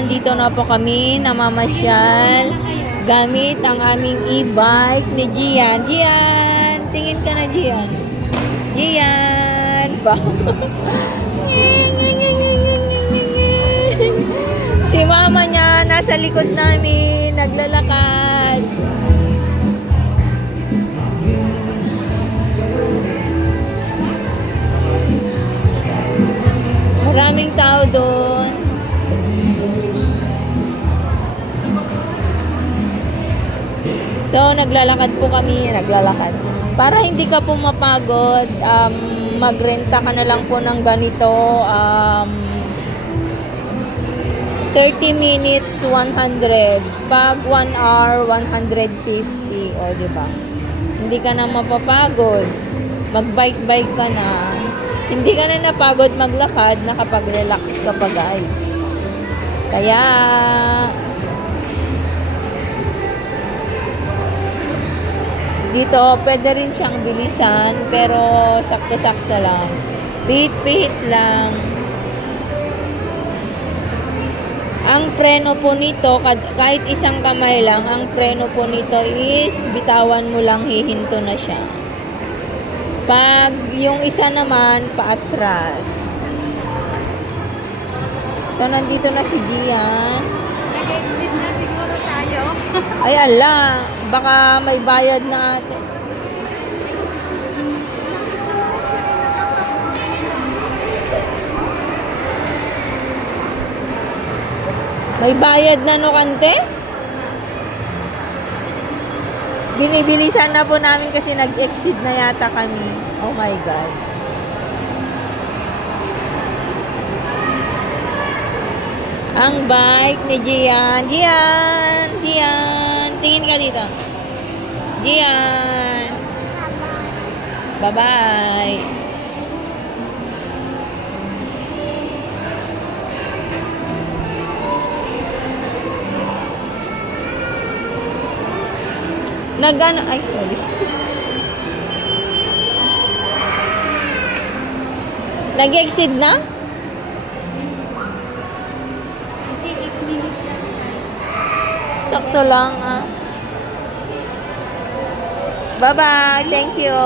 nandito na po kami, namamasyal gamit ang aming e-bike ni Gian. Gian! Tingin ka na, Gian. Gian! Ba? Si mama niya nasa likod namin, naglalakad. Maraming tao doon. So, naglalakad po kami, Para hindi ka po mapagod, magrenta ka na lang po ng ganito, 30 minutes, 100. Pag 1 hour, 150. O, diba? Hindi ka na mapapagod. Mag-bike-bike ka na. Hindi ka na napagod maglakad, nakapag-relax ka pa, guys. Kaya, dito, pwede rin siyang bilisan, pero sakto-sakto lang. Pihit-pihit lang. Ang preno po nito, kahit isang kamay lang, ang preno po nito is bitawan mo lang, hihinto na siya. Pag yung isa naman, paatras. So, nandito na si Gian. Nag-exit na siguro tayo. Ay, ala. Baka may bayad na ate. May bayad na, no, kante? Binibilisan na po namin kasi nag-exit na yata kami. Oh my God. Ang bike ni Gian. Gian! Gian! Tingin ka dito. Gian! Bye-bye! Nagano, ay sorry. Nag-exit na? Kasi 8 minutes lang. Sakto lang, ah. Bye-bye. Thank you.